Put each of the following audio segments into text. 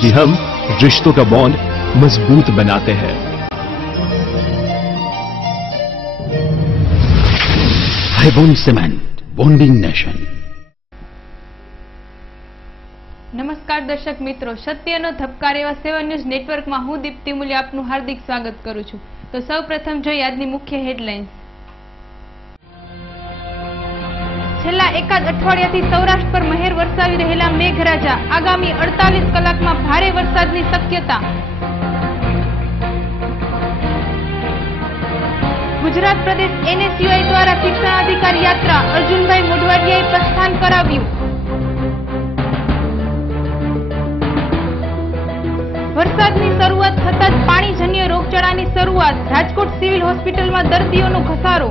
क्योंकि हम रिश्तों का बॉन्ड मजबूत बनाते हैं। हाईबॉन्ड सीमेंट, बॉन्डिंग नेशन। नमस्कार दर्शक मित्रों, सत्यनो धबकार एवा 7 न्यूज नेटवर्क में हूँ दीप्ति मूल्य आपનું हार्दिक स्वागत करूँ છું। तो सौ प्रथम જોઈએ આજની મુખ્ય હેડલાઇન્સ। છેલ્લા એકાદ અઠવાડિયાથી સૌરાષ્ટ્ર પર મહેર વરસાવી રહેલા મેઘરાજા, આગામી 48 કલાકમાં ભારે વરસાદની શક્યતા। ગુજરાત પ્રદેશ NSUI દ્વારા શિક્ષણાધિકાર યાત્રા અર્જુનભાઈ મોઢવાડિયાએ પ્રસ્થાન કરાવ્યું। વરસાદની શરૂઆત થતાં જ પાણીજન્ય રોગચાળાની શરૂઆત, રાજકોટ સિવિલ હોસ્પિટલમાં દર્દીઓનો ઘસારો।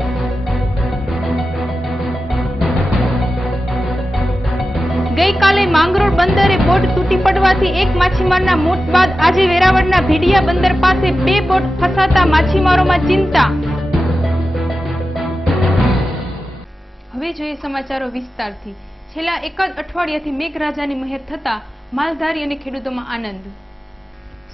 ગઈકાલે માંગરોળ બંદરે બોટ તૂટી પડવાથી એક માછીમારના મોત બાદ આજે વેરાવળના ભીડિયા બંદર પાસે 2 બોટ ફસાતા માછીમારોમાં ચિંતા। હવે જોઈએ સમાચારો વિસ્તારથી। છેલ્લા એકાદ અઠવાડિયાથી મેઘરાજાની મહેર થતા માલધારી અને ખેડૂતોમાં આનંદ।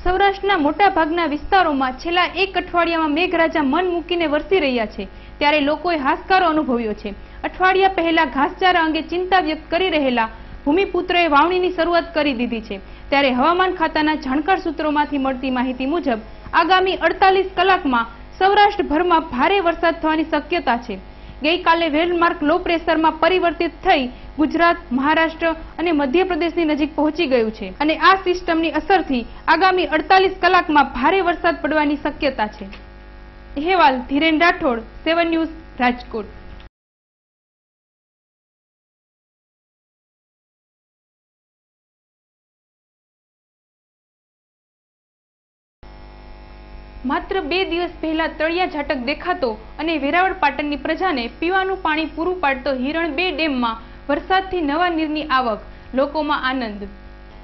સૌરાષ્ટ્રના મોટાભાગના વિસ્તારોમાં છેલ્લા એક અઠવાડિયામાં મેઘરાજા મન મૂકીને વરસી રહ્યા છે, ત્યારે લોકોએ હાશકારો અનુભવ્યો છે। અઠવાડિયા પહેલા ઘાસચારા અંગે ચિંતા વ્યક્ત કરી રહેલા ભૂમિપુત્રોએ વાવણીની શરૂઆત કરી દીધી છે, ત્યારે હવામાન ખાતાના જાણકાર સૂત્રોમાંથી મળતી માહિતી મુજબ આગામી 48 કલાકમાં સૌરાષ્ટ્રભરમાં ભારે વરસાદ થવાની શક્યતા છે। ગઈકાલે વેલમાર્ક લો પ્રેશરમાં પરિવર્તિત થઈ ગુજરાત, મહારાષ્ટ્ર અને મધ્યપ્રદેશની નજીક પહોંચી ગયું છે અને આ સિસ્ટમની અસરથી આગામી 48 કલાકમાં ભારે વરસાદ પડવાની શક્યતા છે। અહેવાલ ધીરેન રાઠોડ, 7 ન્યૂઝ, રાજકોટ। માત્ર 2 દિવસ પહેલા તળિયા ઝાટક દેખાતો અને વેરાવળ પાટણની પ્રજાને પીવાનું પાણી પૂરું પાડતો હિરણ 2 ડેમમાં વરસાદથી નવા નીરની આવક, લોકોમાં આનંદ।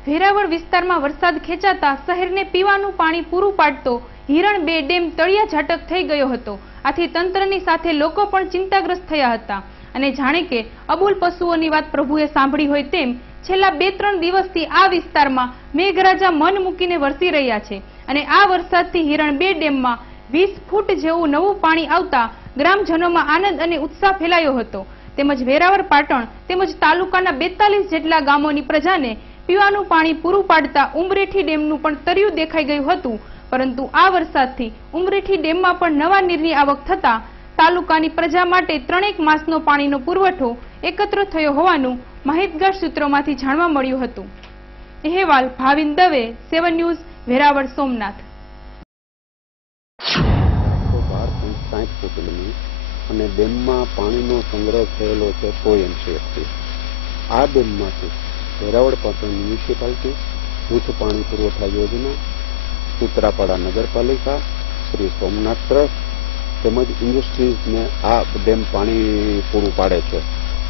વેરાવળ વિસ્તારમાં વરસાદ ખેંચાતા શહેરને પીવાનું પાણી પૂરું પાડતો હિરણ 2 ડેમ તળિયા ઝાટક થઈ ગયો હતો, આથી તંત્રની સાથે લોકો પણ ચિંતાગ્રસ્ત થયા હતા અને જાણે કે અબોલ પશુઓની વાત પ્રભુએ સાંભળી હોય તેમ છેલ્લા 2-3 દિવસથી આ વિસ્તારમાં મેઘરાજા મન મૂકીને વરસી રહ્યા છે અને આ વરસાદથી હિરણ 2 ડેમમાં 20 ફૂટ જેવું નવું પાણી આવતા ગ્રામજનોમાં આનંદ અને ઉત્સાહ ફેલાયો હતો, તેમજ વેરાવળ પાટણ તેમજ તાલુકાના 42 જેટલા ગામોની પ્રજાને પીવાનું પાણી પૂરું પાડતા ઉમરેઠી ડેમનું પણ તરિયું દેખાઈ ગયું હતું, પરંતુ આ વરસાદથી ઉમરેઠી ડેમમાં પણ નવા નીરની આવક થતા તાલુકાની પ્રજા માટે 3 માસનો પાણીનો પુરવઠો એકત્ર થયો હોવાનું માહિતગાર સૂત્રોમાંથી જાણવા મળ્યું હતું। અહેવાલ ભાવિન દવે, 7 ન્યૂઝ, વેરાવળ, સોમનાથ। 12.60 ફૂટની અને ડેમમાં પાણીનો સંગ્રહ થયેલો છે 100 MCFથી। આ ડેમમાંથી વેરાવળ પાટણ મ્યુનિસિપાલિટી, જૂથ પાણી પુરવઠા યોજના, સૂત્રાપાડા નગરપાલિકા, શ્રી સોમનાથ ટ્રસ્ટ તેમજ ઇન્ડસ્ટ્રીઝને આ ડેમ પાણી પૂરું પાડે છે।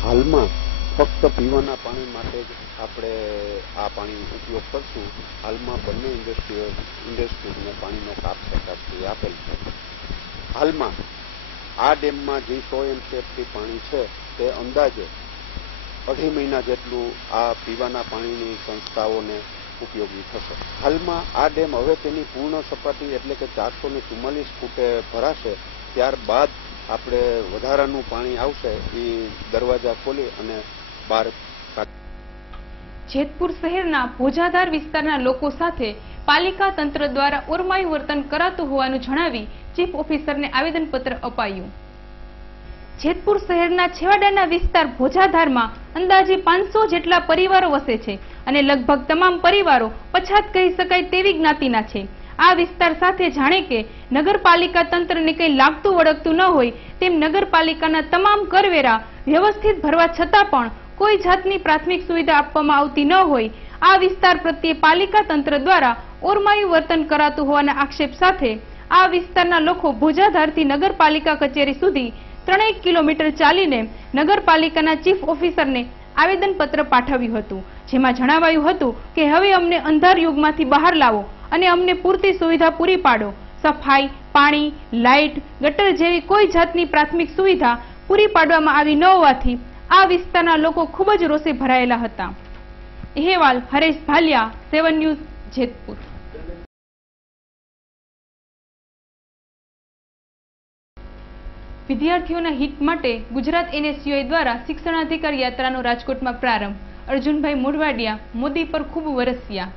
હાલમાં ફક્ત પીવાના પાણી માટે જ આપણે આ પાણી ઉપયોગ કરશું। હાલમાં બંને ઇન્ડસ્ટ્રીઝને પાણીનો કાપ સરકારશ્રીએ આપેલ છે। હાલમાં આ ડેમમાં જે 100 MCFથી પાણી છે તે અંદાજે 2.5 મહિના જેટલું આ પીવાના પાણીની સંસ્થાઓને ઉપયોગી થશે। હાલમાં આ ડેમ હવે તેની પૂર્ણ સપાટી એટલે કે 444 ફૂટે ભરાશે, ત્યારબાદ આપણે વધારાનું પાણી આવશે એ દરવાજા ખોલી અને બહાર જેતપુર શહેરના ભોજાધાર વિસ્તારના લોકો સાથે પાલિકા તંત્ર દ્વારા ઓરમાયું વર્તન કરાતું હોવાનું જણાવી ચીફ ઓફિસરને આવેદનપત્ર અપાયું। જેતપુર શહેરના છેવાડાના વિસ્તાર ભોજાધારમાં અંદાજે 500 જેટલા પરિવારો વસે છે અને લગભગ તમામ પરિવારો પછાત કહી શકાય તેવી જ્ઞાતિના છે। આ વિસ્તાર સાથે જાણે કે નગરપાલિકા તંત્રને કંઈ લાગતું વળગતું ન હોય તેમ નગરપાલિકાના તમામ કરવેરા વ્યવસ્થિત ભરવા છતાં પણ કોઈ જાતની પ્રાથમિક સુવિધા આપવામાં આવતી ન હોય આ વિસ્તાર પ્રત્યે પાલિકા તંત્ર દ્વારા ઓરમાયું વર્તન કરાતું હોવાના આક્ષેપ સાથે આ વિસ્તારના લોકો ભોજાધારથી નગરપાલિકા કચેરી સુધી 3 કિલોમીટર ચાલીને નગરપાલિકાના ચીફ ઓફિસરને આવેદનપત્ર પાઠવ્યું હતું, જેમાં જણાવાયું હતું કે હવે અમને અંધાર યુગમાંથી બહાર લાવો અને અમને પૂરતી સુવિધા પૂરી પાડો। સફાઈ, પાણી, લાઇટ, ગટર જેવી કોઈ જાતની પ્રાથમિક સુવિધા પૂરી પાડવામાં આવી ન હોવાથી આ વિસ્તારના લોકો ખૂબ જ રોષે ભરાયેલા હતા। અહેવાલ હરેશ ભાલિયા, 7 ન્યૂઝ, જેતપુર. વિદ્યાર્થીઓના હિત માટે ગુજરાત NSUI દ્વારા શિક્ષણાધિકાર યાત્રાનો રાજકોટમાં પ્રારંભ. અર્જુનભાઈ મોઢવાડિયા મોદી પર ખૂબ વરસ્યા.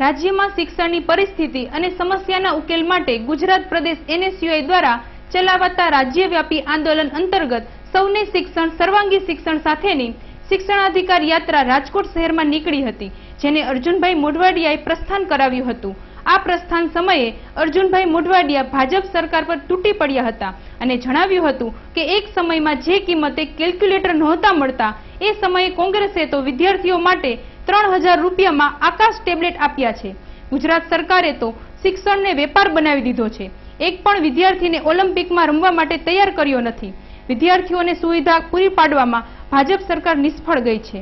રાજ્યમાં શિક્ષણની પરિસ્થિતિ અને સમસ્યાના ઉકેલ માટે ગુજરાત પ્રદેશ NSUI દ્વારા ચલાવાતા રાજ્યવ્યાપી આંદોલન અંતર્ગત સૌને શિક્ષણ સર્વાંગી શિક્ષણ સાથેની શિક્ષણાધિકાર યાત્રા રાજકોટ શહેરમાં નીકળી હતી, જેને અર્જુનભાઈ મોઢવાડિયાએ પ્રસ્થાન કરાવ્યું હતું. આ પ્રસ્થાન સમયે અર્જુનભાઈ મોઢવાડિયા ભાજપ સરકાર પર તૂટી પડ્યા હતા અને જણાવ્યું હતું કે એક સમયમાં જે કિંમતે કેલ્ક્યુલેટર નહોતા મળતા એ સમયે કોંગ્રેસે તો વિદ્યાર્થીઓ માટે 3000 રૂપિયામાં આકાશ ટેબ્લેટ આપ્યા છે. ગુજરાત સરકારે તો શિક્ષણને વેપાર બનાવી દીધો છે. એક પણ વિદ્યાર્થીને ઓલિમ્પિકમાં રમવા માટે તૈયાર કર્યો નથી. વિદ્યાર્થીઓને સુવિધા પૂરી પાડવામાં ભાજપ સરકાર નિષ્ફળ ગઈ છે.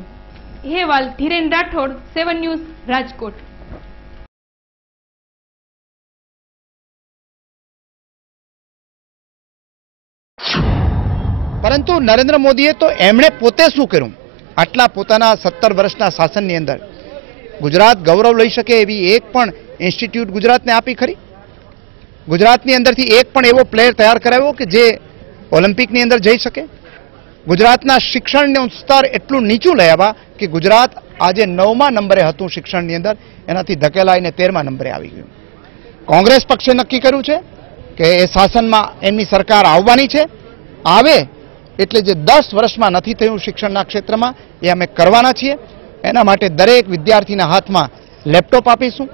અહેવાલ ધીરેન રાઠોડ, 7 ન્યૂઝ, રાજકોટ. પરંતુ નરેન્દ્ર મોદીએ તો એમણે પોતે શું કર્યું? આટલા પોતાના 17 વર્ષના શાસનની અંદર ગુજરાત ગૌરવ લઈ શકે એવી એક પણ ઇન્સ્ટિટ્યૂટ ગુજરાતને આપી ખરી? ગુજરાતની અંદરથી એક પણ એવો પ્લેયર તૈયાર કરાવ્યો કે જે ઓલિમ્પિકની અંદર જઈ શકે? ગુજરાતના શિક્ષણનું સ્તર એટલું નીચું લઈ આવ્યા કે ગુજરાત આજે 9મા નંબરે હતું શિક્ષણની અંદર, એનાથી ધકેલાઈને 13મા નંબરે આવી ગયું. કોંગ્રેસ પક્ષે નક્કી કર્યું છે કે એ શાસનમાં એમની સરકાર આવવાની છે. આવે એટલે જે 10 વર્ષમાં નથી થયું શિક્ષણના ક્ષેત્રમાં એ અમે કરવાના છીએ. એના માટે દરેક વિદ્યાર્થીના હાથમાં લેપટોપ આપીશું.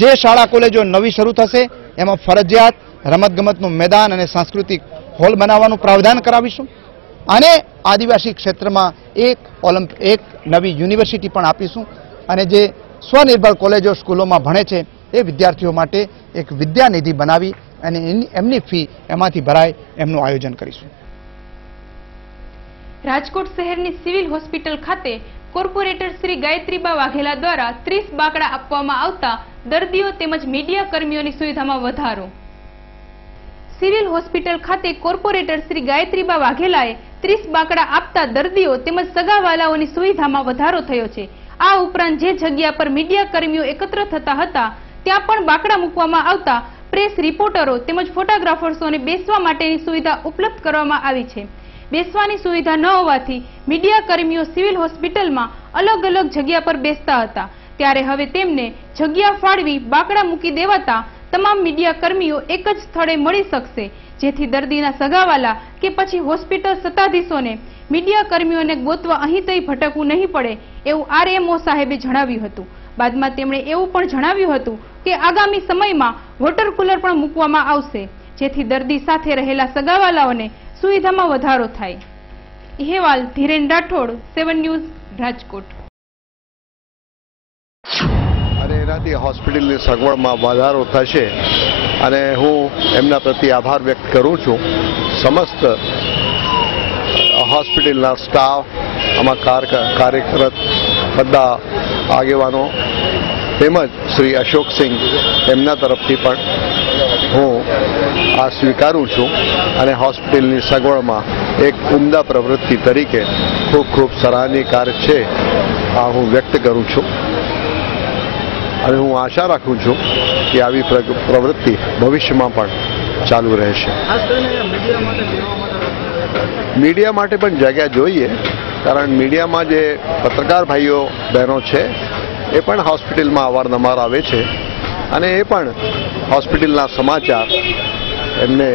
જે શાળા કોલેજો નવી શરૂ થશે એમાં ફરજિયાત રમતગમતનું મેદાન અને સાંસ્કૃતિક હોલ બનાવવાનું પ્રાવધાન કરાવીશું. અને આદિવાસી ક્ષેત્રમાં એક નવી યુનિવર્સિટી પણ આપીશું. અને જે સ્વનિર્ભર કોલેજો સ્કૂલોમાં ભણે છે એ વિદ્યાર્થીઓ માટે એક વિદ્યાનિધિ બનાવી અને એમની ફી એમાંથી ભરાય એમનું આયોજન કરીશું. રાજકોટ શહેરની સિવિલ હોસ્પિટલ ખાતે કોર્પોરેટર શ્રી ગાયત્રીબા વાઘેલા દ્વારા 30 બાકડા આપવામાં આવતા દર્દીઓ તેમજ મીડિયા કર્મીઓની સુવિધામાં વધારો. સિવિલ હોસ્પિટલ ખાતે કોર્પોરેટર શ્રી ગાયત્રીબા વાઘેલાએ 30 બાકડા આપતા દર્દીઓ તેમજ સગાવાલાઓની સુવિધામાં વધારો થયો છે. આ ઉપરાંત જે જગ્યા પર મીડિયા કર્મીઓ એકત્ર થતા હતા ત્યાં પણ બાકડા મૂકવામાં આવતા પ્રેસ રિપોર્ટરો તેમજ ફોટોગ્રાફર્સોને બેસવા માટેની સુવિધા ઉપલબ્ધ કરવામાં આવી છે. બેસવાની સુવિધા ન હોવાથી મીડિયા કર્મીઓ સિવિલ હોસ્પિટલમાં અલગ અલગ જગ્યા પર બેસતા હતા, ત્યારે હવે તેમને જગ્યા ફાળવી બાકડા મૂકી દેવાતા તમામ મીડિયા કર્મીઓ એક જ સ્થળે મળી શકશે, જેથી દર્દીના સગાવાલા કે પછી હોસ્પિટલ સત્તાધીશોને મીડિયા કર્મીઓને ગોતવા અહીં તઈ ભટકવું નહીં પડે એવું RMO સાહેબે જણાવ્યું હતું. બાદમાં તેમણે એવું પણ જણાવ્યું હતું કે આગામી સમયમાં વોટર કુલર પણ મૂકવામાં આવશે, જેથી દર્દી સાથે રહેલા સગાવાલાઓને સુવિધામાં વધારો થાય. અહેવાલ ધીરેન રાઠોડ, 7 ન્યૂઝ, રાજકોટ. અને એનાથી હોસ્પિટલની સગવડમાં વધારો થશે અને હું એમના પ્રત્યે આભાર વ્યક્ત કરું છું. સમસ્ત હોસ્પિટલના સ્ટાફ, આમાં કાર્યરત બધા આગેવાનો તેમજ શ્રી અશોકસિંહ એમના તરફથી પણ હું આ સ્વીકારું છું અને હોસ્પિટલની સગવડમાં એક ઉમદા પ્રવૃત્તિ તરીકે ખૂબ ખૂબ સરાહનીય કાર્ય છે આ હું વ્યક્ત કરું છું. અને હું આશા રાખું છું કે આવી પ્રવૃત્તિ ભવિષ્યમાં પણ ચાલુ રહેશે. મીડિયા માટે પણ જગ્યા જોઈએ, કારણ મીડિયામાં જે પત્રકાર ભાઈઓ બહેનો છે એ પણ હોસ્પિટલમાં અવારનવાર આવે છે અને એ પણ હોસ્પિટલના સમાચાર એમને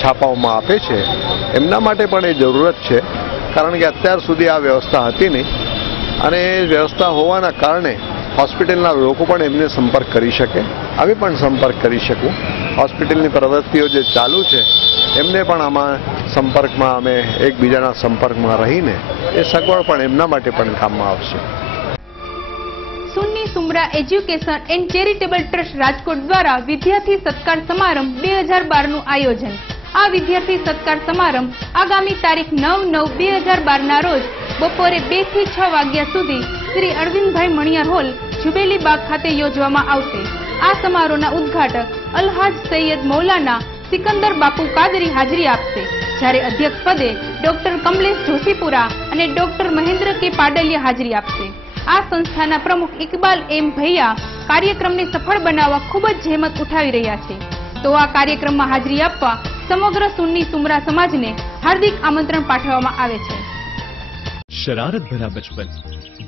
છાપવામાં આપે છે. એમના માટે પણ એ જરૂરત છે, કારણ કે અત્યાર સુધી આ વ્યવસ્થા હતી નહીં અને એ વ્યવસ્થા હોવાના કારણે હોસ્પિટલના લોકો પણ એમને સંપર્ક કરી શકે. અમે પણ સંપર્ક કરી શકું. હોસ્પિટલની પ્રવૃત્તિઓ જે ચાલુ છે એમને પણ આમાં સંપર્કમાં અમે એકબીજાના સંપર્કમાં રહીને એ સગવડ પણ એમના માટે પણ કામમાં આવશે. Sunni Sumra education and charitable trust Rajkot દ્વારા વિદ્યાર્થી સત્કાર સમારંભ 2012નું આયોજન. આ વિદ્યાર્થી સત્કાર સમારંભ આગામી તારીખ 9/9/2012 ના રોજ બપોરે 2 થી 6 વાગ્યા સુધી શ્રી અરવિંદભાઈ મણિયાર હોલ, જુબેલી બાગ ખાતે યોજવામાં આવશે. આ સમારોહના ઉદ્ઘાટક અલહાજ સૈયદ મૌલાના સિકંદર બાપુ કાદરી હાજરી આપશે, જ્યારે અધ્યક્ષ પદે ડોક્ટર કમલેશ જોશીપુરા અને ડોક્ટર મહેન્દ્ર કે પાડલિયા હાજરી આપશે. આ સંસ્થાના પ્રમુખ ઇકબાલ એમ ભૈયા કાર્યક્રમને સફળ બનાવવા ખૂબ જ જહેમત ઉઠાવી રહ્યા છે. તો આ કાર્યક્રમમાં હાજરી આપવા સમગ્ર સુન્ની સુમરા સમાજને હાર્દિક આમંત્રણ પાઠવવામાં આવે છે. शरारत भरा बचपन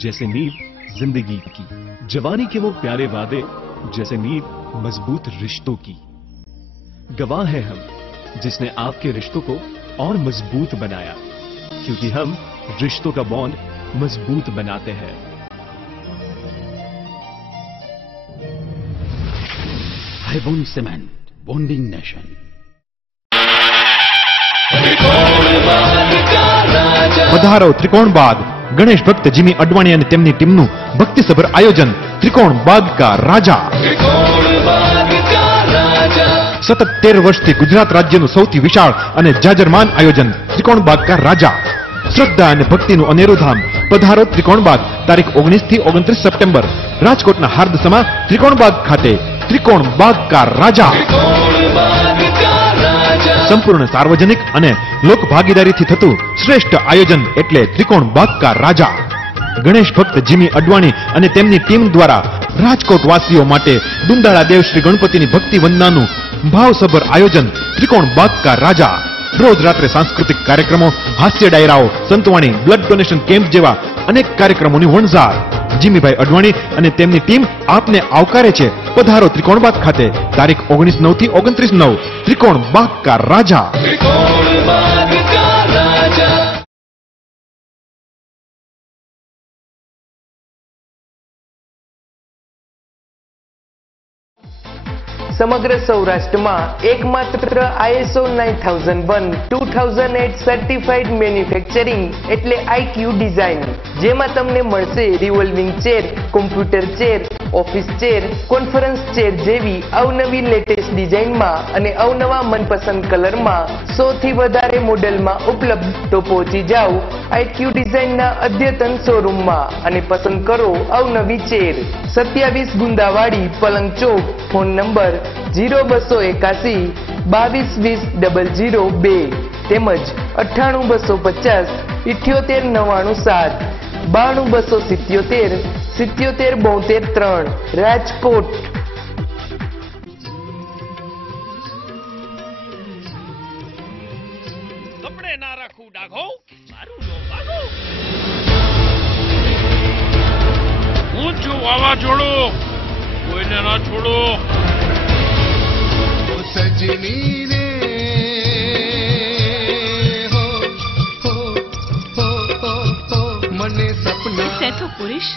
जैसे नींव जिंदगी की, जवानी के वो प्यारे वादे जैसे नींव मजबूत रिश्तों की. गवाह है हम जिसने आपके रिश्तों को और मजबूत बनाया, क्योंकि हम रिश्तों का बॉन्ड मजबूत बनाते हैं. Haibon Cement, bonding nation. પધારો ત્રિકોણ બાગ. ગણેશ ભક્ત જીમી અડવાણી અને તેમની ટીમનું ભક્તિસભર આયોજન ત્રિકોણ બાગ કા રાજા. સતત 13 વર્ષથી ગુજરાત રાજ્યનું સૌથી વિશાળ અને જાજરમાન આયોજન ત્રિકોણ બાગ કા રાજા. શ્રદ્ધા અને ભક્તિનું અનેરું ધામ. પધારો ત્રિકોણ બાગ. તારીખ 19 થી 29 સપ્ટેમ્બર રાજકોટના હાર્દસમા ત્રિકોણ બાગ ખાતે ત્રિકોણ બાગ કા રાજા. સંપૂર્ણ સાર્વજનિક અને લોક ભાગીદારીથી થતું શ્રેષ્ઠ આયોજન એટલે ત્રિકોણ બાગ કા રાજા. ગણેશ ભક્ત જીમી અડવાણી અને તેમની ટીમ દ્વારા રાજકોટ વાસીઓ માટે દુંદાળા દેવ શ્રી ગણપતિની ભક્તિ વંદનાનું ભાવસભર આયોજન ત્રિકોણ બાગ કા રાજા. રોજ રાત્રે સાંસ્કૃતિક કાર્યક્રમો, હાસ્ય ડાયરાઓ, સંતવાણી, બ્લડ ડોનેશન કેમ્પ જેવા અનેક કાર્યક્રમોની વણઝાર. જીમીભાઈ અડવાણી અને તેમની ટીમ આપને આવકારે છે. પધારો ત્રિકોણ બાગ ખાતે. તારીખ 19/9 થી 29/9 ત્રિકોણ બાગ કા રાજા. સમગ્ર સૌરાષ્ટ્રમાં એકમાત્ર ISO 9001-2008 સર્ટિફાઈડ મેન્યુફેક્ચરિંગ એટલે IQ ડિઝાઇન, જેમાં તમને મળશે revolving chair, computer chair, office chair, conference chair જેવી અવનવી લેટેસ્ટ ડિઝાઇનમાં અને અવનવા મનપસંદ કલરમાં 100 થી વધારે મોડેલમાં ઉપલબ્ધ. તો પહોંચી જાઓ IQ ડિઝાઇનના અદ્યતન શોરૂમમાં અને પસંદ કરો અવનવી ચેર. 27 ગુંદાવાડી, પલંગ ચોક. ફોન નંબર 0281 2220 002 તેમજ 98 250 78 997 92 277 77 72 3 રાજકોટ. કપડે ના રાખું ડાઘો, મારું નો વાગો. હું છું વાવાઝોડું, કોઈને ના છોડો. સજની રે હો હો હો હો મને સપના સેઠો પુરુષ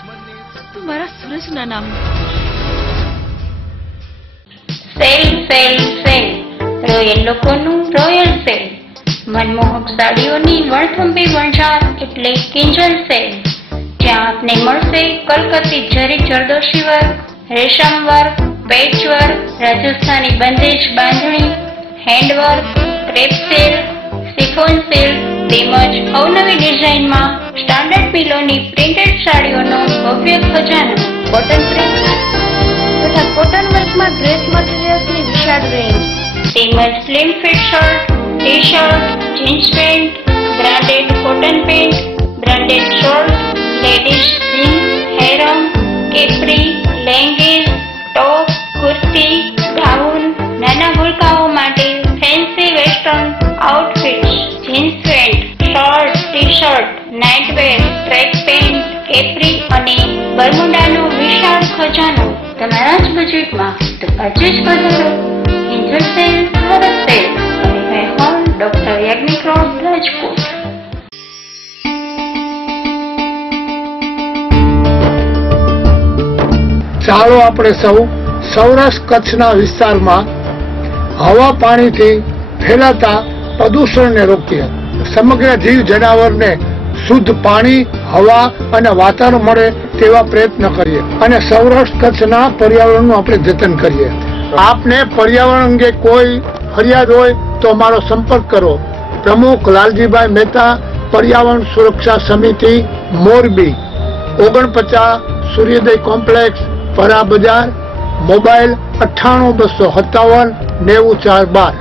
તું મારા સૂરજના નામ. સેલ સેલ સેલ રોયલ લોકોનું રોયલ સેલ. મનમોહક સાડીઓની વણથંભી વણઝાર એટલે કિંજલ સેલ. જ્યાં આપને મળશે કલકત્તી જરી જરદોશી વર્ક, રેશમ work, patchwork, Rajasthani bandhej bandhani, handwork, crepe sale, chiffon sale તેમજ અવનવી ડિઝાઇનમાં સ્ટાન્ડર્ડ પિલોની પ્રિન્ટેડ સાડીઓનો ભવ્ય ખજાનો. કોટન પ્રિન્ટ તથા કોટન વર્કમાં ડ્રેસ મટીરિયલ્સની વિશાળ રેન્જ તેમજ slim fit shirt, T shirt, jeans pant, branded cotton pant, branded shirt, ladies jeans, harem, capri, leggings, top, kurti, gown, નાના ભૂલકાઓ માટે fancy western outfits, jeans pant, shirt, T shirt, nightwear, track pant, Capri અને બરમુડાનો વિશાળ ખજાનો તમારા જ બજેટમાં. તો આજે જ પધારો એન્જલ સેલ, ભારત સેલ અને hall doctor Yagnik road, Rajkot. ચાલો આપણે સૌ સૌરાષ્ટ્ર કચ્છના વિસ્તારમાં હવા પાણીથી ફેલાતા પ્રદૂષણને રોકીએ. સમગ્ર જીવ જનાવરને શુદ્ધ પાણી, હવા અને વાતાવરણ મળે તેવા પ્રયત્ન કરીએ અને સૌરાષ્ટ્ર કચ્છના પર્યાવરણનું આપણે જતન કરીએ. આપને પર્યાવરણ અંગે કોઈ ફરિયાદ હોય તો અમારો સંપર્ક કરો. પ્રમુખ લાલજીભાઈ મહેતા, પર્યાવરણ સુરક્ષા સમિતિ, મોરબી. 49 સૂર્યોદય કોમ્પ્લેક્સ, પરા બજાર. મોબાઈલ 98 257 94 12.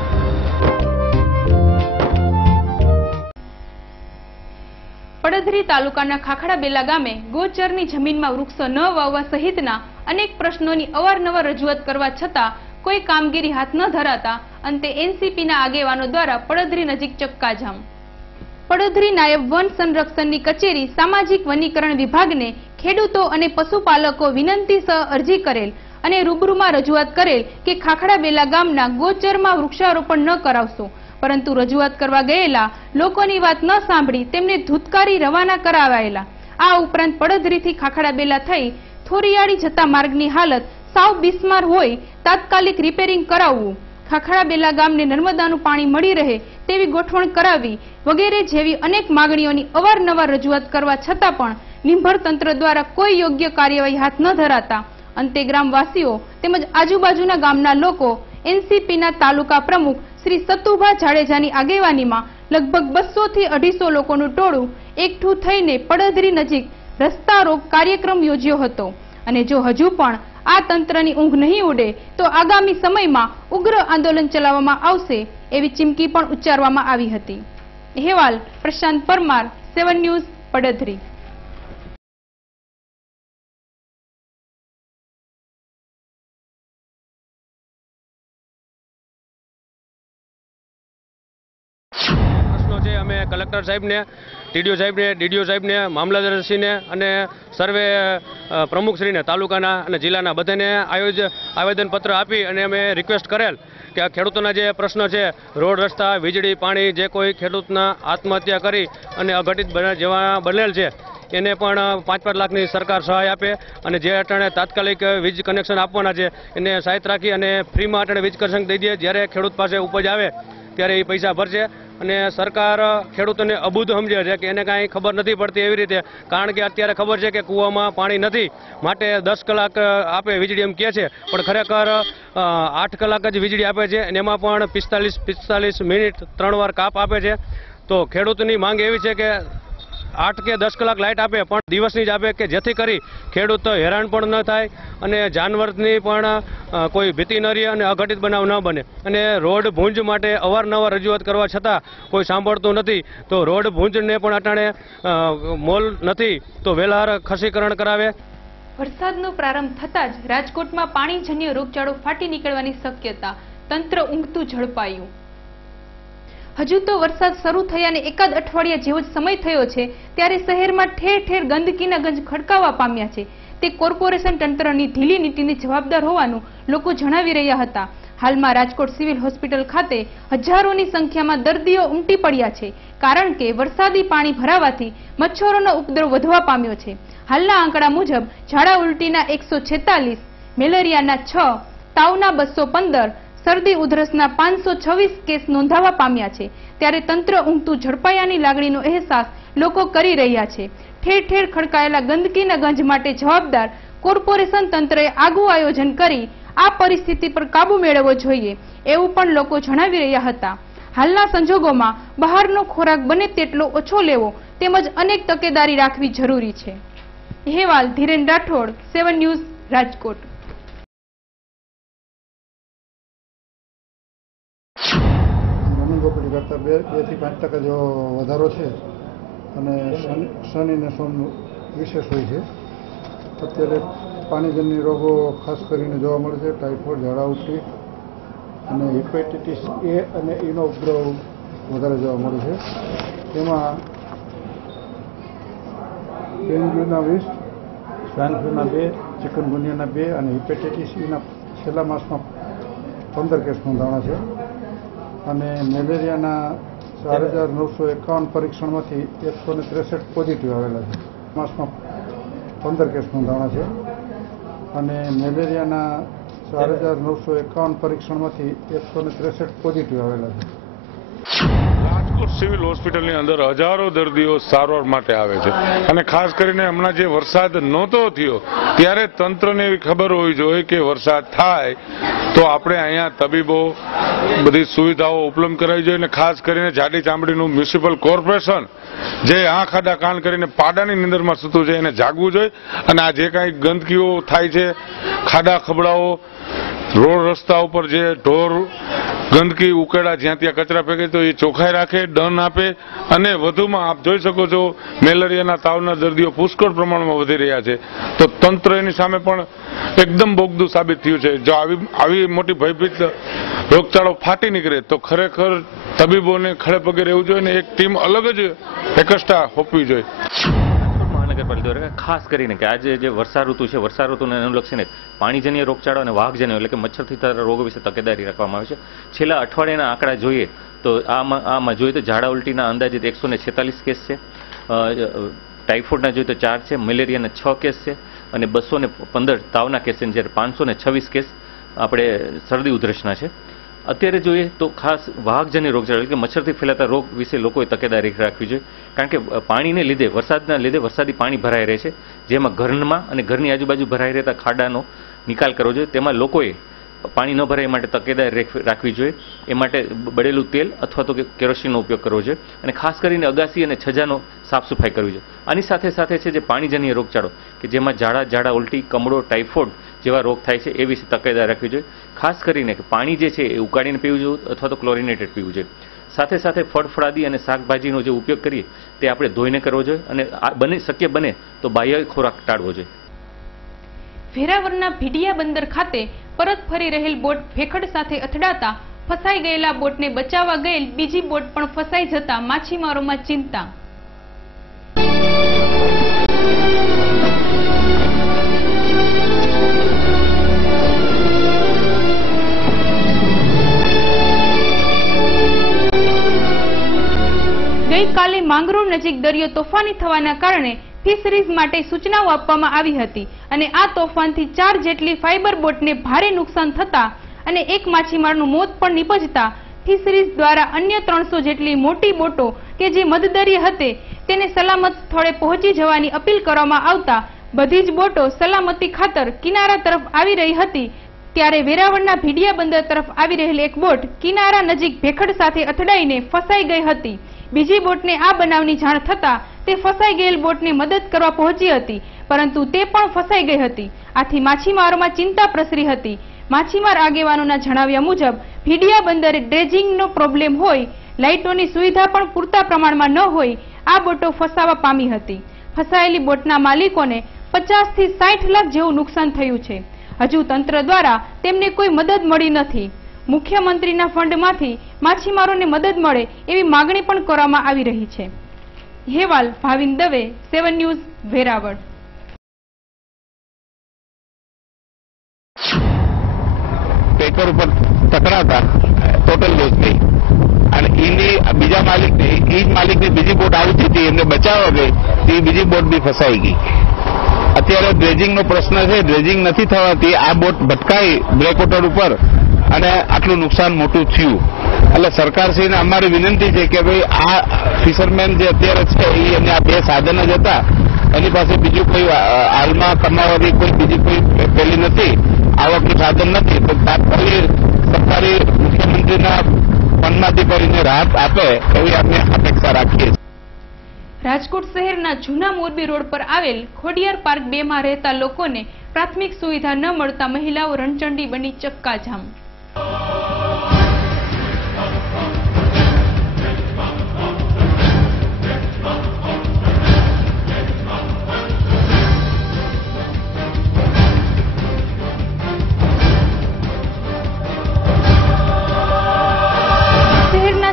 પડધરી તાલુકાના ખાખડા બેલા ગામે ગોચરની જમીનમાં વૃક્ષો ન વાવવા સહિતના અનેક પ્રશ્નોની અવારનવાર રજૂઆત કરવા છતાં કોઈ કામગીરી હાથ ન ધરાતા અંતે એનસીપીના આગેવાનો દ્વારા પડધરી નજીક ચક્કાજામ. પડધરી નાયબ વન સંરક્ષણની કચેરી સામાજિક વનીકરણ વિભાગને ખેડૂતો અને પશુપાલકો વિનંતી સહ અરજી કરેલ અને રૂબરૂમાં રજૂઆત કરેલ કે ખાખડા બેલા ગામના ગોચરમાં વૃક્ષારોપણ ન કરાવશો, પરંતુ રજૂઆત કરવા ગયેલા લોકોની વાત ન સાંભળી તેમને ધૂતકારી રવાના કરાવાયેલા. આ ઉપરાંત પડધરીથી ખાખડા બેલા થઈ થોરિયાળી જતા માર્ગની હાલત સાવ બિસ્માર હોય, તાત્કાલિક રિપેરિંગ કરાવવું, ખાખડા બેલા ગામને નર્મદાનું પાણી મળી રહે તેવી ગોઠવણ કરાવી વગેરે જેવી અનેક માગણીઓની અવારનવાર રજૂઆત કરવા છતાં પણ નિંભર તંત્ર દ્વારા કોઈ યોગ્ય કાર્યવાહી હાથ ન ધરાતા અંતે ગ્રામવાસીઓ તેમજ આજુબાજુના ગામના લોકો એનસીપીના તાલુકા પ્રમુખ શ્રી સતુભા જાડેજાની આગેવાનીમાં લગભગ 200 થી 250 લોકોનું ટોળું એકઠું થઈને પડધરી નજીક રસ્તા રોક કાર્યક્રમ યોજ્યો હતો. અને જો હજુ પણ આ તંત્રની ઊંઘ નહીં ઉડે તો આગામી સમયમાં ઉગ્ર આંદોલન ચલાવવામાં આવશે એવી ચીમકી પણ ઉચ્ચારવામાં આવી હતી. અહેવાલ પ્રશાંત પરમાર, 7 ન્યૂઝ, પડધરી. અમે કલેક્ટર સાહેબને, ટીડીઓ સાહેબને, ડીડીઓ સાહેબને, મામલતદારશ્રીને અને સર્વે પ્રમુખશ્રીને તાલુકાના અને જિલ્લાના બધાને આવેદનપત્ર આપી અને અમે રિક્વેસ્ટ કરેલ કે આ ખેડૂતોના જે પ્રશ્ન છે, રોડ, રસ્તા, વીજળી, પાણી, જે કોઈ ખેડૂતના આત્મહત્યા કરી અને અઘટિત જેવા બનેલ છે એને પણ 5-5 લાખની સરકાર સહાય આપે અને જે અટાણે તાત્કાલિક વીજ કનેક્શન આપવાના છે એને સહાયતા રાખી અને ફ્રીમાં અટાણે વીજ કનેક્શન દઈ દે. જ્યારે ખેડૂત પાસે ઉપજ આવે ત્યારે એ પૈસા ભરશે. અને સરકાર ખેડૂતોને અબૂધ સમજે છે કે એને કાંઈ ખબર નથી પડતી એવી રીતે, કારણ કે અત્યારે ખબર છે કે કૂવામાં પાણી નથી માટે 10 કલાક આપે વીજળી એમ કહે છે, પણ ખરેખર 8 કલાક જ વીજળી આપે છે અને એમાં પણ 45 મિનિટ 3 વાર કાપ આપે છે. તો ખેડૂતની માંગ એવી છે કે 8 કે 10 કલાક લાઇટ આપે પણ દિવસની જ આપે કે જેથી કરી ખેડૂત હેરાન પણ ન થાય અને જાનવરની પણ કોઈ ભીતિ ન રહે અને અઘટિત બનાવ ન બને. અને રોડ ભુંજ માટે અવારનવાર રજૂઆત કરવા છતાં કોઈ સાંભળતું નથી. તો રોડ ભુંજને પણ અટાણે મોલ નથી તો વહેલાર ખસીકરણ કરાવે. વરસાદનો પ્રારંભ થતાં જ રાજકોટમાં પાણીજન્ય રોગચાળો ફાટી નીકળવાની શક્યતા, તંત્ર ઊંઘતું ઝડપાયું. હજુ તો વરસાદ શરૂ થયાને એકાદ અઠવાડિયા જેવો જ સમય થયો છે ત્યારે શહેરમાં ઠેર ઠેર ગંદકીના ગંજ ખડકાવા પામ્યા છે. તે કોર્પોરેશન તંત્રની ઢીલી નીતિની જવાબદાર હોવાનું લોકો જણાવી રહ્યા હતા. હાલમાં રાજકોટ સિવિલ હોસ્પિટલ ખાતે હજારોની સંખ્યામાં દર્દીઓ ઉમટી પડ્યા છે, કારણ કે વરસાદી પાણી ભરાવાથી મચ્છરોનો ઉપદ્રવ વધવા પામ્યો છે. હાલના આંકડા મુજબ ઝાડા ઉલટીના 146, મેલેરિયાના 6, તાવના 215, શરદી ઉધરસના 526 કેસ નોંધાવા પામ્યા છે. ત્યારે તંત્ર ઊંઘતું ઝડપાયાની લાગણીનો અહેસાસ લોકો કરી રહ્યા છે. ઠેર ઠેર ખડકાયેલા ગંદકીના ગંજ માટે જવાબદાર કોર્પોરેશન તંત્રએ આગવું આયોજન કરી આ પરિસ્થિતિ પર કાબુ મેળવવો જોઈએ એવું પણ લોકો જણાવી રહ્યા હતા. હાલના સંજોગોમાં બહારનો ખોરાક બને તેટલો ઓછો લેવો તેમજ અનેક તકેદારી રાખવી જરૂરી છે. અહેવાલ ધીરેન રાઠોડ, 7 ન્યૂઝ, રાજકોટ. પ્રોપર્ટી કરતાં 2 થી 5% જેવો વધારો છે અને શનિ અને સોમ વિશેષ હોય છે. અત્યારે પાણીજન્ય રોગો ખાસ કરીને જોવા મળે છે, ટાઇફોઇડ, ઝાડા ઉલટી અને હેપેટાઇટિસ A અને Eનો ઉપદ્રવ વધારે જોવા મળે છે. તેમાં ડેન્ગ્યુના 20, સ્વાઇન ફ્લૂના 2, ચિકનગુનિયાના 2 અને હેપેટાઇટિસ Eના છેલ્લા માસમાં 15 કેસ નોંધાણા છે. અને મેલેરિયાના 4,951 પરીક્ષણમાંથી 163 પોઝિટિવ આવેલા છે. માસમાં 15 કેસ નોંધાણા છે. અને મેલેરિયાના 4,951 પરીક્ષણમાંથી 163 પોઝિટિવ આવેલા છે. રાજકોટ સિવિલ હોસ્પિટલની અંદર હજારો દર્દીઓ સારવાર માટે આવે છે અને ખાસ કરીને હમણાં જે વરસાદ નહોતો થયો ત્યારે તંત્રને એવી ખબર હોવી જોઈએ કે વરસાદ થાય તો આપણે અહીંયા તબીબો બધી સુવિધાઓ ઉપલબ્ધ કરાવી જોઈએ. અને ખાસ કરીને જાડી ચામડીનું મ્યુનિસિપલ કોર્પોરેશન જે આંખ આડા કાન કરીને પાડાની નિંદરમાં સૂતું છે એને જાગવું જોઈએ. અને આ જે કાંઈ ગંદકીઓ થાય છે, ખાડા ખબડાઓ રોડ રસ્તા ઉપર જે ઢોર ગંદકી ઉકેડા જ્યાં ત્યાં કચરા ફેંકે તો એ ચોખ્ખાઈ રાખે, દંડ આપે અને વધુમાં આપ જોઈ શકો છો મેલેરિયાના તાવના દર્દીઓ પુષ્કળ પ્રમાણમાં વધી રહ્યા છે. તો તંત્ર એની સામે પણ એકદમ બોગદું સાબિત થયું છે. જો આવી મોટી ભયભીત રોગચાળો ફાટી નીકળે તો ખરેખર તબીબોને ખડે પગે રહેવું જોઈએ ને એક ટીમ અલગ જ એકસ્ટ્રા હોપવી જોઈએ. મહાનગરપાલિકા દ્વારા ખાસ કરીને કે આજે જે વર્ષા ઋતુ છે, વર્ષા ઋતુને અનુલક્ષીને પાણીજન્ય રોગચાળો અને વાહકજન્ય એટલે કે મચ્છરથી થતા રોગો વિશે તકેદારી રાખવામાં આવે છે. છેલ્લા અઠવાડિયાના આંકડા જોઈએ તો આમાં જોઈએ તો ઝાડા ઉલટીના અંદાજિત 146 કેસ છે, ટાઇફોઇડના જોઈએ તો 4 છે, મેલેરિયાના 6 કેસ છે અને 215 તાવના કેસ છે, જ્યારે 526 કેસ આપણે શરદી ઉધરસના છે. અત્યારે જોઈએ તો ખાસ વાહકજન્ય રોગચાળો એટલે કે મચ્છરથી ફેલાતા રોગ વિશે લોકોએ તકેદારી રાખવી જોઈએ, કારણ કે પાણીને લીધે વરસાદના લીધે વરસાદી પાણી ભરાઈ રહે છે, જેમાં ઘરમાં અને ઘરની આજુબાજુ ભરાઈ રહેતા ખાડાનો નિકાલ કરવો જોઈએ. તેમાં લોકોએ પાણી ન ભરાય માટે તકેદારી રાખવી જોઈએ. એ માટે બળેલું તેલ અથવા તો કેરોસીનનો ઉપયોગ કરવો જોઈએ અને ખાસ કરીને અગાસી અને છજાનો સાફ સફાઈ કરવી જોઈએ. આની સાથે સાથે છે જે પાણીજન્ય રોગચાળો કે જેમાં ઝાડા ઉલટી, કમળો, ટાઇફોઇડ જેવા રોગ થાય છે એ વિશે તકેદારી રાખવી જોઈએ. ખાસ કરીને કે પાણી જે છે એ ઉકાળીને પીવું જોઈએ અથવા તો ક્લોરિનેટેડ પીવું જોઈએ. સાથે સાથે ફળફળાદી અને શાકભાજીનો જે ઉપયોગ કરીએ તે આપણે ધોઈને કરવો જોઈએ અને શક્ય બને તો બાહ્ય ખોરાક ટાળવો જોઈએ. વેરાવળના ભીડિયા બંદર ખાતે પરત ફરી રહેલ બોટ ભેખડ સાથે અથડાતા ફસાઈ ગયેલા બોટને બચાવવા ગયેલ બીજી બોટ પણ ફસાઈ જતા માછીમારોમાં ચિંતા. ગઈકાલે માંગરોળ નજીક દરિયો તોફાની થવાના કારણે ફિશરીઝ માટે સૂચનાઓ આપવામાં આવી હતી અને આ તોફાનથી 4 જેટલી ફાઇબર બોટને ભારે નુકસાન થતા અને એક માછીમારનું મોત પણ નીપજતા ફિશરીઝ દ્વારા અન્ય 300 જેટલી મોટી બોટો કે જે મધદરિયે હતી તેને સલામત સ્થળે પહોંચી જવાની અપીલ કરવામાં આવતા બધી જ બોટો સલામતી ખાતર કિનારા તરફ આવી રહી હતી. ત્યારે વેરાવળના ભીડિયા બંદર તરફ આવી રહેલ એક બોટ કિનારા નજીક ભેખડ સાથે અથડાઈને ફસાઈ ગઈ હતી. બીજી બોટને આ બનાવની જાણ થતા તે ફસાઈ ગયેલ બોટને મદદ કરવા પહોંચી હતી, પરંતુ તે પણ ફસાઈ ગઈ હતી. આથી માછીમારોમાં ચિંતા પ્રસરી હતી. માછીમાર આગેવાનોના જણાવ્યા મુજબ ભીડિયા બંદરે ડ્રેજિંગનો પ્રોબ્લેમ હોય, લાઇટોની સુવિધા પણ પૂરતા પ્રમાણમાં ન હોય આ બોટો ફસાવા પામી હતી. ફસાયેલી બોટના માલિકોને 50 થી 60 લાખ જેવું નુકસાન થયું છે. હજુ તંત્ર દ્વારા તેમને કોઈ મદદ મળી નથી. મુખ્યમંત્રીના ફંડમાંથી માછીમારોને મદદ મળે એવી માગણી પણ કરવામાં આવી રહી છે. હેવાલ ભાવિન દવે, 7 ન્યૂઝ, વેરાવળ. પેપર ઉપર ટકરાતા ટોટલ લોસ ગઈ અને એની બીજા માલિકને એ જ માલિકની બીજી બોટ આવી હતી એમને બચાવવા ગઈ તો એ બીજી બોટ બી ફસાઈ ગઈ. અત્યારે ડ્રેજિંગનો પ્રશ્ન છે, ડ્રેજિંગ નથી થવાથી આ બોટ ભટકાઈ બ્રેકવોટર ઉપર અને આટલું નુકસાન મોટું થયું. એટલે સરકારશ્રીને અમારી વિનંતી છે કે ભાઈ આ ફિશરમેન જે અત્યારે છે એ એમને આ 2 સાધન જ હતા, એની પાસે બીજું કોઈ હાલમાં કમાવાની કોઈ બીજી કોઈ પેલી નથી, આવકનું સાધન નથી, તો તાત્કાલિક સરકારી મુખ્યમંત્રીના ફંડમાંથી કરીને રાહત આપે એવી અમે અપેક્ષા રાખીએ છીએ. રાજકોટ શહેરના જૂના મોરબી રોડ પર આવેલ ખોડિયાર પાર્ક 2 માં રહેતા લોકોને પ્રાથમિક સુવિધા ન મળતા મહિલાઓ રણચંડી બની ચક્કાજામ.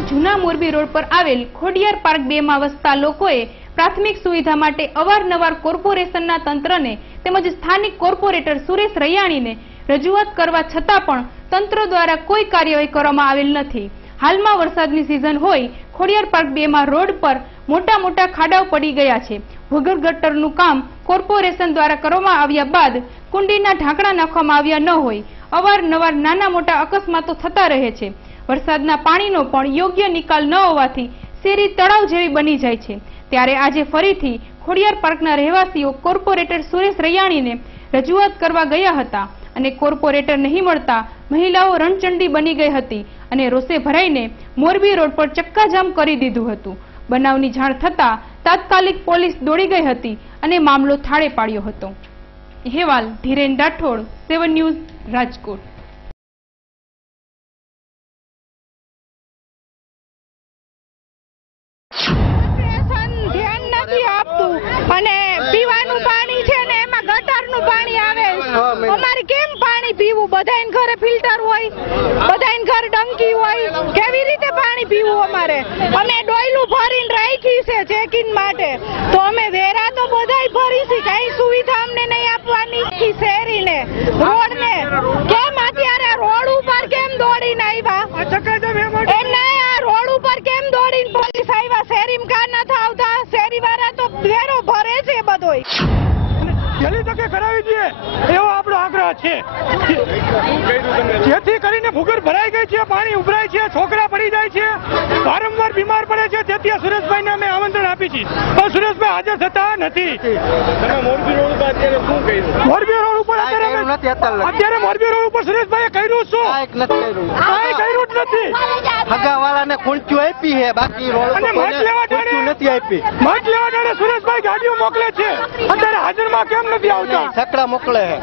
જૂના મોરબી રોડ પર આવેલ ખોડિયાર પાર્ક 2 માં વસતા લોકોએ પ્રાથમિક સુવિધા માટે અવારનવાર કોર્પોરેશનના તંત્રને તેમજ સ્થાનિક કોર્પોરેટર સુરેશ રૈયાણીને રજૂઆત કરવા છતાં પણ તંત્ર દ્વારા કોઈ કાર્યવાહી કરવામાં આવેલ નથી. હાલમાં વરસાદની સિઝન હોય ખોડિયાર પાર્ક 2 માં રોડ પર મોટા મોટા ખાડાઓ પડી ગયા છે. ભૂગર્ભ ગટરનું કામ કોર્પોરેશન દ્વારા કરવામાં આવ્યા બાદ કુંડીના ઢાંકણા નાખવામાં આવ્યા ન હોય અવારનવાર નાના મોટા અકસ્માતો થતા રહે છે. વરસાદના પાણીનો પણ યોગ્ય નિકાલ ન હોવાથી શેરી તળાવ જેવી બની જાય છે. ત્યારે આજે ફરીથી ખોડિયાર પાર્કના રહેવાસીઓ કોર્પોરેટર સુરેશ રૈયાણીને રજૂઆત કરવા ગયા હતા અને કોર્પોરેટર નહીં મળતા મહિલાઓ રણચંડી બની ગઈ હતી અને રોષે ભરાઈને મોરબી રોડ પર ચક્કાજામ કરી દીધું હતું. બનાવની જાણ થતાં તાત્કાલિક પોલીસ દોડી ગઈ હતી અને મામલો થાળે પાડ્યો હતો. અહેવાલ ધીરેન રાઠોડ, 7 ન્યૂઝ, રાજકોટ. અને પીવાનું પાણી છે ને એમાં ગટરનું પાણી આવે. અમારે કેમ પાણી પીવું? બધાને ઘરે ફિલ્ટર હોય, બધાને ઘરે ડંકી હોય, કેવી રીતે પાણી પીવું અમારે? અમે ડોયલું ભરીને રાખી છે ચેકિંગ માટે, તો અમે વેરા તો બધાય ભરી છે, કઈ સુવિધા અમને નહીં આપવાની. શહેરીને રોડને કેમ અત્યારે રોડ ઉપર કેમ દોડીને આવ્યા? એમ નહીં, આ રોડ ઉપર કેમ દોડીને પોલીસ આવ્યા? શહેરીમાં કા નથી આવતા? શહેરી વાળા તો વેરો ભરે છે બધોય. વહેલી તકે કરાવી દઈએ એવો આપણો આગ્રહ છે, જેથી કરીને ભૂગર્ભ ભરાઈ ગઈ છે, પાણી ઉભરાય છે, છોકરા પડી જાય છે, વારંવાર બીમાર પડે છે. તેથી સુરેશભાઈને અમે આમંત્રણ આપી છે, પણ સુરેશભાઈ હાજર થતા નથી. મોરબી રોડ ઉપર અત્યારે શું કર્યું? મોરબી રોડ ઉપર અત્યારે મોરબી રોડ ઉપર સુરેશભાઈએ કર્યું શું? કાંઈ કર્યું જ નથી. હગાવાળાને ખુંચ્યું આપી છે, બાકી રોડ અને મત લેવા નથી આપી. મત લેવા ટાણે સુરેશભાઈ ગાડીઓ મોકલે છે, અત્યારે હાજરમાં કેમ નથી આવતા? છકડા મોકલે છે.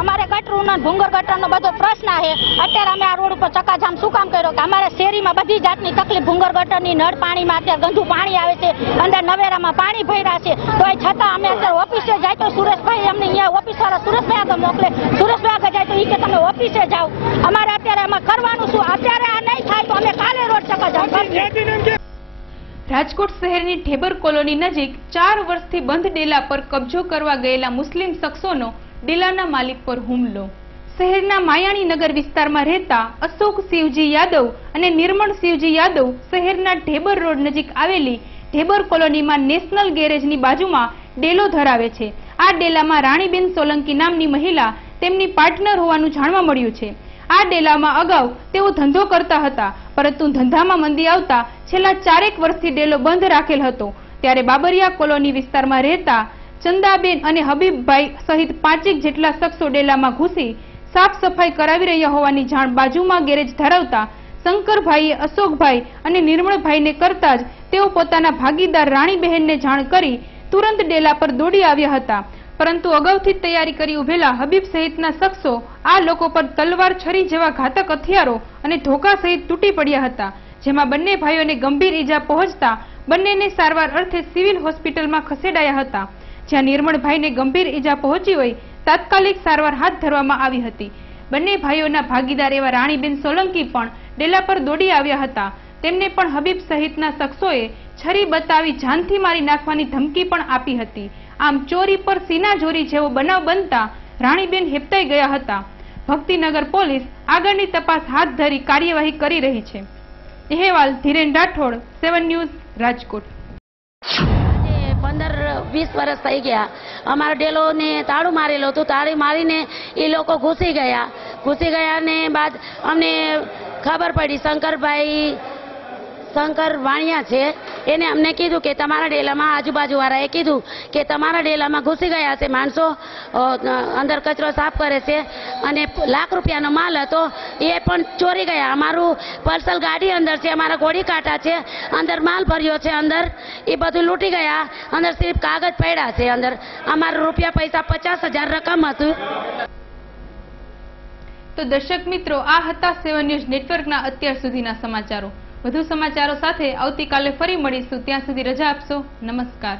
અમારે ગટરનો ભૂંગર ગટરનો બધો પ્રશ્ન છે. અત્યારે અમે આ રોડ ઉપર ચક્કાજામ શું કામ કર્યો કે અમારે શેરીમાં બધી જાતની તકલીફ, ભૂંગર ગટરની, નળ પાણીમાં અત્યારે ગંદુ પાણી આવે છે, અંદર નવેરામાં પાણી ભર્યા છે. તો એ છતાં અમે અત્યારે ઓફિસે જાય તો સુરેશભાઈ અમને અહીંયા ઓફિસ વાળા સુરેશભાઈ આગળ મોકલે, સુરેશભાઈ આગળ જાય તો એ કે તમે ઓફિસે જાઓ. અમારે અત્યારે આમાં કરવાનું શું? અત્યારે આ નહીં થાય તો અમે કાલે રોડ ચક્કાજામ કરીએ. રાજકોટ શહેરની ઠેબર કોલોની નજીક 4 વર્ષથી બંધ ડેલા પર કબજો કરવા ગયેલા મુસ્લિમ શખ્સોનો ડેલાના માલિક પર હુમલો. શહેરના માયાણી નગર વિસ્તારમાં રહેતા અશોક શિવજી યાદવ અને નિર્મળ શિવજી યાદવ શહેરના ઠેબર રોડ નજીક આવેલી ઠેબર કોલોનીમાં નેશનલ ગેરેજની બાજુમાં ડેલો ધરાવે છે. આ ડેલામાં રાણીબેન સોલંકી નામની મહિલા તેમની પાર્ટનર હોવાનું જાણવા મળ્યું છે. આ ડેલામાં અગાઉ તેઓ ધંધો કરતા હતા, પરંતુ ધંધામાં મંદી આવતા છેલ્લા 4 વર્ષથી ડેલો બંધ રાખેલ હતો. ત્યારે બાબરિયા કોલોની વિસ્તારમાં રહેતા ચંદાબેન અને હબીબભાઈ સહિત 5 જેટલા શખ્સો ડેલામાં ઘૂસી સાફ સફાઈ કરાવી રહ્યા હોવાની જાણ બાજુમાં ગેરેજ ધરાવતા શંકરભાઈએ અશોકભાઈ અને નિર્મળભાઈને કરતા જ તેઓ પોતાના ભાગીદાર રાણીબહેનને જાણ કરી તુરંત ડેલા પર દોડી આવ્યા હતા. પરંતુ અગાઉથી તૈયારી કરી ઉભેલા હબીબ સહિતના શખ્સો આ લોકો પર તલવાર, છરી જેવા ઘાતક હથિયારો અને ધોકા સહિત તૂટી પડ્યા હતા, જેમાં બંને ભાઈઓને ગંભીર ઈજા પહોંચતા બંનેને સારવાર અર્થે સિવિલ હોસ્પિટલમાં ખસેડાયા હતા. જ્યાં નિર્મળભાઈને ગંભીર ઈજા પહોંચી હોય તાત્કાલિક સારવાર હાથ ધરવામાં આવી હતી. બંને ભાઈઓના ભાગીદાર એવા રાણીબેન સોલંકી પણ ડેલા પર દોડી આવ્યા હતા. તેમને પણ હબીબ સહિતના શખ્સોએ છરી બતાવી જાનથી મારી નાખવાની ધમકી પણ આપી હતી. આમ ચોરી પર સીનાજોરી જેવો બનાવ બનતા રાણીબેન હેપતાઈ ગયા હતા. ભક્તિનગર પોલીસ આગળની તપાસ હાથ ધરી કાર્યવાહી કરી રહી છે. અહેવાલ ધીરેન રાઠોડ, 7 ન્યૂઝ, રાજકોટ. 15-20 વર્ષ થઈ ગયા. અમારા ડેલો ને તાળું મારેલું હતું. તાળું મારીને એ લોકો ઘૂસી ગયા ને બાદ અમને ખબર પડી શંકર વાણિયા છે, એને અમને કીધું કે તમારા ડેલામાં આજુબાજુવાળાએ કીધું કે તમારા ડેલામાં ઘૂસી ગયા છે માણસો, અંદર કચરો સાફ કરે છે અને લાખ રૂપિયાનો માલ હતો એ પણ ચોરી ગયા. અમારું પર્સનલ ગાડી અંદર છે, અમારા ગોળી કાંટા છે, અંદર માલ ભર્યો છે, અંદર એ બધું લૂંટી ગયા. અંદર સિર્ફ કાગળ પડ્યા છે. અંદર અમારા રૂપિયા પૈસા 50,000 રકમ હતું. તો દર્શક મિત્રો, આ હતા 7 ન્યૂઝ નેટવર્કના અત્યાર સુધીના સમાચારો. વધુ સમાચારો સાથે આવતીકાલે ફરી મળીશું. ત્યાં સુધી રજા આપશો. નમસ્કાર.